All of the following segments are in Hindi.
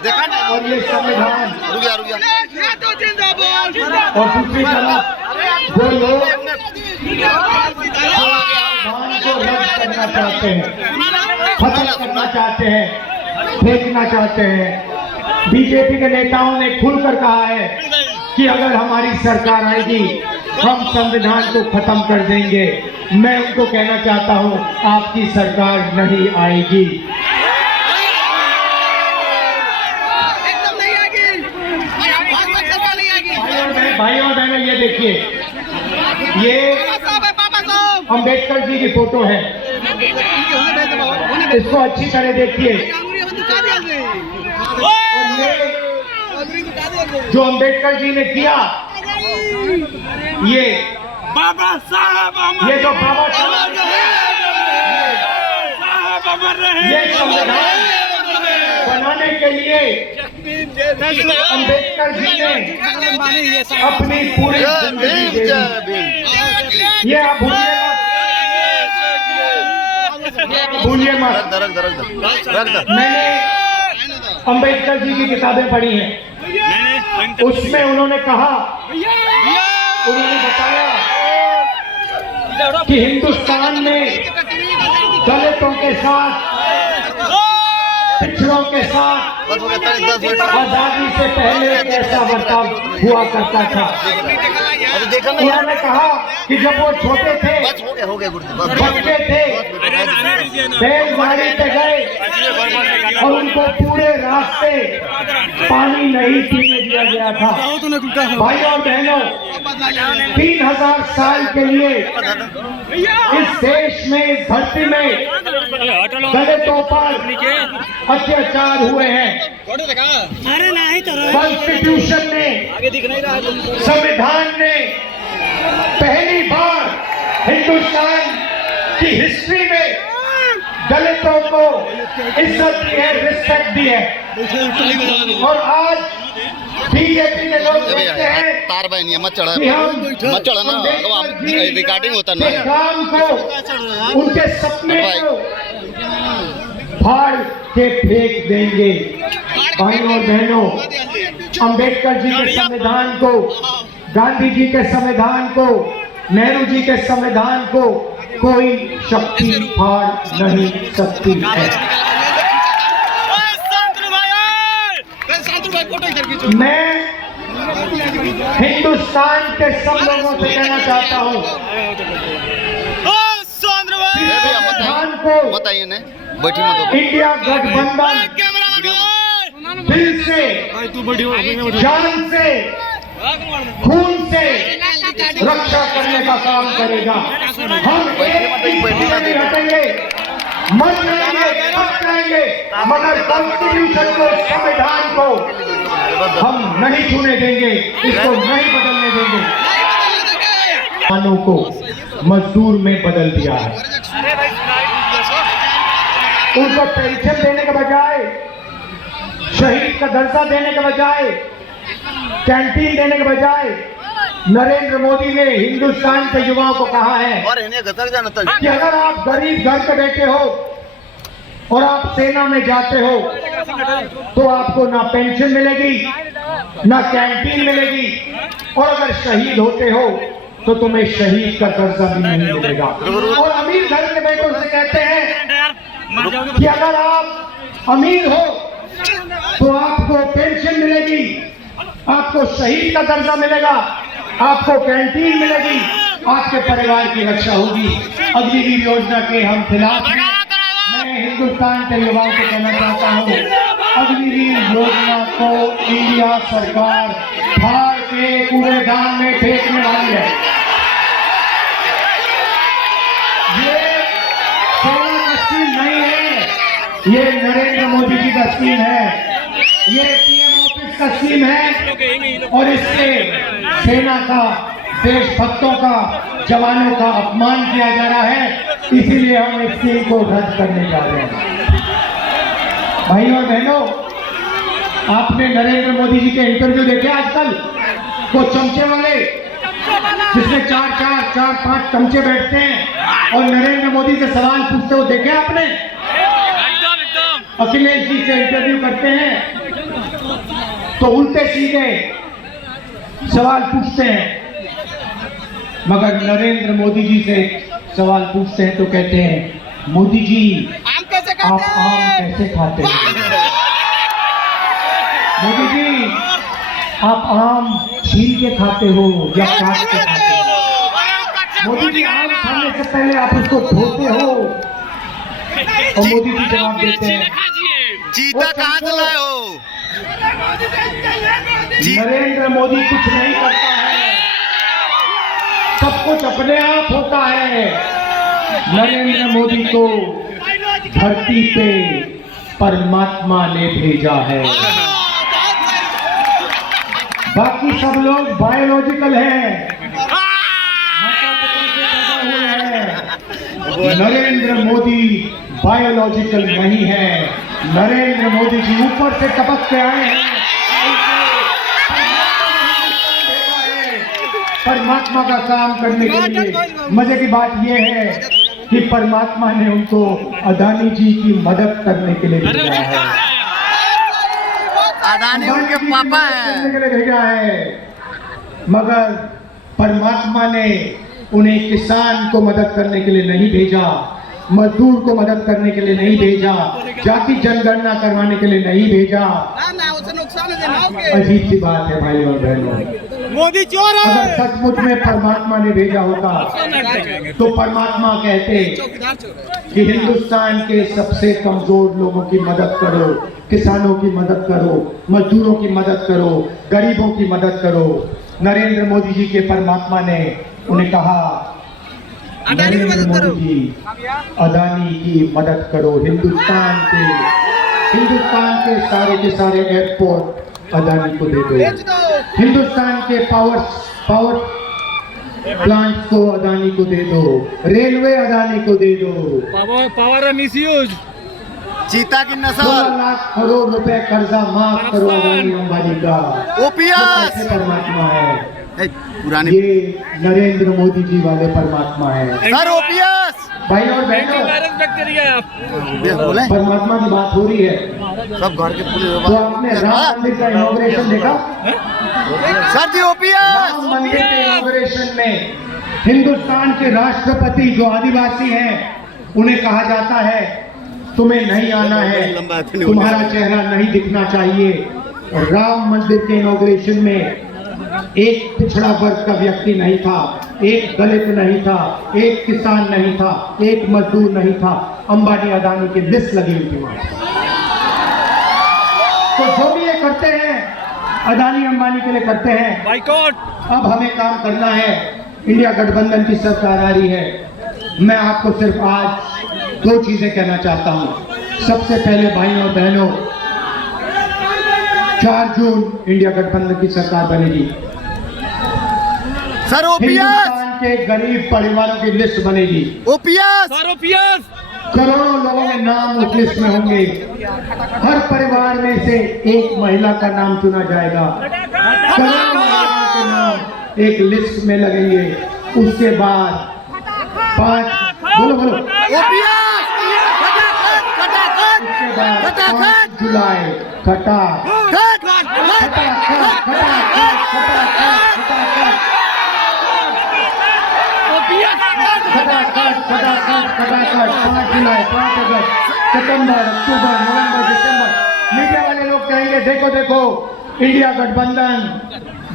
देखा ना, और ये संविधान रुक गया और दूसरी तरफ वो लोग को रद्द करना चाहते हैं, खत्म करना चाहते हैं, फेंकना चाहते हैं। बीजेपी के नेताओं ने खुलकर कहा है कि अगर हमारी सरकार आएगी हम संविधान को खत्म कर देंगे। मैं उनको कहना चाहता हूं आपकी सरकार नहीं आएगी। भाइयों और बहनों, ये देखिए, ये अंबेडकर जी की फोटो है, इसको अच्छी तरह देखिए। और ये जो अंबेडकर जी ने किया, ये बाबा साहब, ये जो बाबा साहब ये संविधान बनाने के लिए अंबेडकर जी ने अपनी पूरी जिंदगी दे दी। ये आप भूलिए मत। मैंने अंबेडकर जी की किताबें पढ़ी हैं, उसमें उन्होंने कहा, उन्होंने बताया कि हिंदुस्तान में दलितों के साथ, पिछड़ों के साथ आजादी से पहले कैसा बर्ताव हुआ करता था। उन्होंने कहा कि जब वो छोटे थे, बच्चे थे, बैलगाड़ी पे गए और उनको पूरे रास्ते पानी नहीं पीने दिया गया था। भाइयों और बहनों, 3000 साल के लिए इस देश में, इस धरती में दलितों पर अत्याचार हुए हैं। कॉन्स्टिट्यूशन ने, संविधान ने पहली बार हिंदुस्तान की हिस्ट्री में दलितों को इज्जत दी है, रिस्पेक्ट दी है। और आज बीजेपी के लोग कहते हैं तार बहनी मत चढ़ा, कि हम मत चढ़ा ना, रिकॉर्डिंग होता ना, काम को, उनके सपने को फाड़ के फेंक देंगे। भाइयों और बहनों, अंबेडकर जी के संविधान को, गांधी जी के संविधान को, नेहरू जी के संविधान को कोई शक्ति फाड़ नहीं सकती है। मैं हिंदुस्तान के सब लोगों से कहना चाहता हूँ, संविधान को बताइए ना, बैठी मत, इंडिया गठबंधन दिल से, जान से, खून से रक्षा करने का काम करेगा। हम हटेंगे, मर जाएंगे, फंस जाएंगे, मगर कॉन्स्टिट्यूशन को, संविधान को हम नहीं छूने देंगे, इसको नहीं बदलने देंगे। किसानों को मजदूर में बदल दिया है। उनको पेंशन देने के बजाय, शहीद का दर्जा देने के बजाय, कैंटीन देने के बजाय नरेंद्र मोदी ने हिंदुस्तान के युवाओं को कहा है कि अगर आप गरीब घर पे बैठे हो और आप सेना में जाते हो तो आपको ना पेंशन मिलेगी, ना कैंटीन मिलेगी, और अगर शहीद होते हो तो तुम्हें शहीद का दर्जा भी नहीं मिलेगा। और अमीर घर के बेटों से कहते हैं कि अगर आप अमीर हो तो आपको पेंशन मिलेगी, आपको शहीद का दर्जा मिलेगा, आपको कैंटीन मिलेगी, आपके परिवार की रक्षा होगी। अग्निवीर योजना के हम खिलाफ हैं। मैं हिंदुस्तान के युवाओं को कहना चाहता हूँ, अग्निवीर योजना को इंडिया सरकार फाड़ के कूड़ेदान में फेंकने वाली है। ये सेना का स्कीम नहीं है, ये नरेंद्र मोदी जी का स्कीम है, ये पीएम ऑफिस का स्कीम है, और इससे सेना का, देशभक्तों का, जवानों का अपमान किया जा रहा है। इसीलिए हम इस स्कीम को रद्द करने जा रहे हैं। भाइयों और बहनों, आपने नरेंद्र मोदी जी के इंटरव्यू देखे आजकल, वो चमचे वाले जिसमें चार पांच चमचे बैठते हैं और नरेंद्र मोदी से सवाल पूछते हो देखे आपने? अखिलेश जी से इंटरव्यू करते हैं तो उल्टे सीधे सवाल पूछते हैं, मगर नरेंद्र मोदी जी से सवाल पूछते हैं तो कहते हैं मोदी जी आप आम कैसे खाते हैं? मोदी जी आप आम छील के खाते हो या काट के खाते हो? मोदी जी आम खाने से पहले आप उसको धोते हो? और मोदी जी जवाब देते हैं चीता कहाँ से लाए हो? नरेंद्र मोदी कुछ नहीं करता है, सब कुछ अपने आप होता है। नरेंद्र मोदी को धरती पे परमात्मा ने भेजा है, बाकी सब लोग बायोलॉजिकल हैं, माता पिता से पैदा हुए हैं। नरेंद्र मोदी बायोलॉजिकल नहीं है। नरेंद्र मोदी जी ऊपर से टपक के आए हैं, परमात्मा का काम करने के लिए। मजे की बात यह है कि परमात्मा ने उनको अदानी जी की मदद करने के लिए भेजा है। अदानी उनके पापा करने के हैं। लिए भेजा है, मगर परमात्मा ने उन्हें किसान को मदद करने के लिए नहीं भेजा, मजदूर को मदद करने के लिए नहीं भेजा, जाति जनगणना करवाने के लिए नहीं भेजा। अजीब सी बात है भाई और बहनों, मोदी चोर अगर है। सचमुच में परमात्मा ने भेजा होता तो परमात्मा कहते कि हिंदुस्तान के सबसे कमजोर लोगों की मदद करो, किसानों की मदद करो, मजदूरों की मदद करो, गरीबों की मदद करो। नरेंद्र मोदी जी के परमात्मा ने उन्हें कहा नरेंद्र मोदी जी अदानी की मदद करो, हिंदुस्तान के सारे एयरपोर्ट अदानी को दे दो, हिंदुस्तान के पावर प्लांट को अदानी को दे दो, रेलवे अदानी को दे दो। Power misuse. चीता की 16 नस्ल। लाख करोड़ रुपए कर्जा माफ करो अदानी अंबानी का। ओपीएस कैसे परमात्मा है? पुरानी ये नरेंद्र मोदी जी वाले परमात्मा है। सर ओपीएस भाई और बहनों, वायरस बैक्टीरिया आप। बोले परमात्मा की बात हो रही है सब घर के पुलिस तो आपने राम मंदिर का इनॉग्रेशन देखा? सर जी ओपीएस राम मंदिर के इनॉग्रेशन में हिंदुस्तान के राष्ट्रपति जो आदिवासी हैं उन्हें कहा जाता है तुम्हें नहीं आना है, तुम्हारा चेहरा नहीं दिखना चाहिए। राम मंदिर के इनॉग्रेशन में एक पिछड़ा वर्ग का व्यक्ति नहीं था, एक दलित नहीं था, एक किसान नहीं था, एक मजदूर नहीं था, अंबानी अदानी की लिस्ट लगी हुई थी वहां। तो जो भी ये करते हैं अदानी अंबानी के लिए करते हैं। बाइकआउट। अब हमें काम करना है, इंडिया गठबंधन की सरकार आ रही है। मैं आपको सिर्फ आज 2 चीजें कहना चाहता हूं। सबसे पहले भाइयों और बहनों, 4 जून इंडिया गठबंधन की सरकार बनेगी। सर ओपीएस हिंदुस्तान के गरीब परिवारों की लिस्ट बनेगी। OPS sir OPS. करोड़ों लोगों के नाम उस लिस्ट में होंगे। हर परिवार में से एक महिला का नाम चुना जाएगा। करोड़ों महिलाओं के नाम एक लिस्ट में लगेंगे। उसके बाद 5 जुलाई खटाखट 5 जुलाई 5 अगस्त सितंबर अक्टूबर नवंबर दिसंबर। मीडिया वाले लोग कहेंगे देखो देखो इंडिया गठबंधन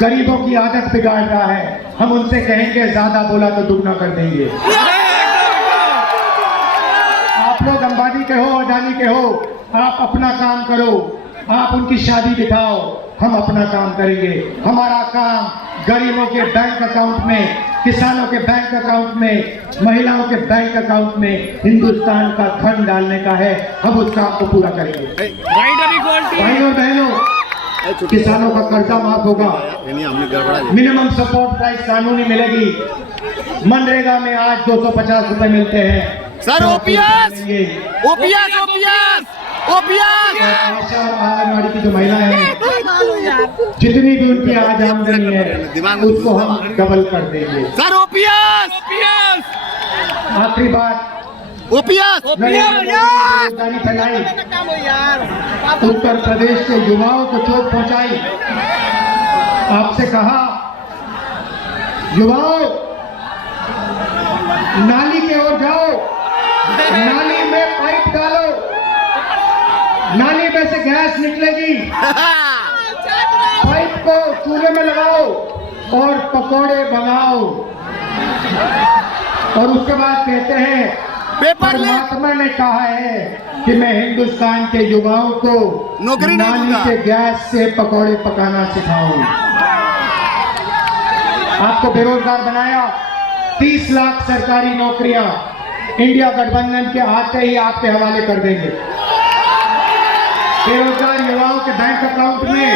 गरीबों की आदत बिगाड़ रहा है। हम उनसे कहेंगे ज्यादा बोला तो दुगना कर देंगे। आप लोग अंबानी के हो, अडानी के हो, आप अपना काम करो, आप उनकी शादी दिखाओ, हम अपना काम करेंगे। हमारा काम गरीबों के बैंक अकाउंट में, किसानों के बैंक अकाउंट में, महिलाओं के बैंक अकाउंट में हिंदुस्तान का धन डालने का है। हम उस काम को पूरा करेंगे। भाइयों और बहनों, किसानों का कर्जा माफ होगा, मिनिमम सपोर्ट प्राइस कानूनी मिलेगी। मनरेगा में आज 250 रुपए मिलते हैं। Sir OPS OPS OPS OPS Asha और आंगनबाड़ी की जो महिलाएं हैं, जितनी भी उनकी आज आमदनी है उसको हम डबल कर देंगे। सर ओपीएस आखिरी बात, ओपीएस बेरोजगारी फैलाई, उत्तर प्रदेश के युवाओं को चोट पहुंचाई। आपसे कहा, युवाओं नाली के ओर जाओ, नाली में पाइप डालो, नाली में से गैस निकलेगी, पाइप को चूल्हे में लगाओ और पकौड़े बनाओ। और उसके बाद कहते हैं पेपर ले परमात्मा ने कहा है कि मैं हिंदुस्तान के युवाओं को नौकरी नहीं नाली दूंगा। के गैस से पकौड़े पकाना सिखाऊं। आपको बेरोजगार बनाया, 30 लाख सरकारी नौकरियां इंडिया गठबंधन के आते ही आपके हवाले कर देंगे। बेरोजगार युवाओं के बैंक अकाउंट में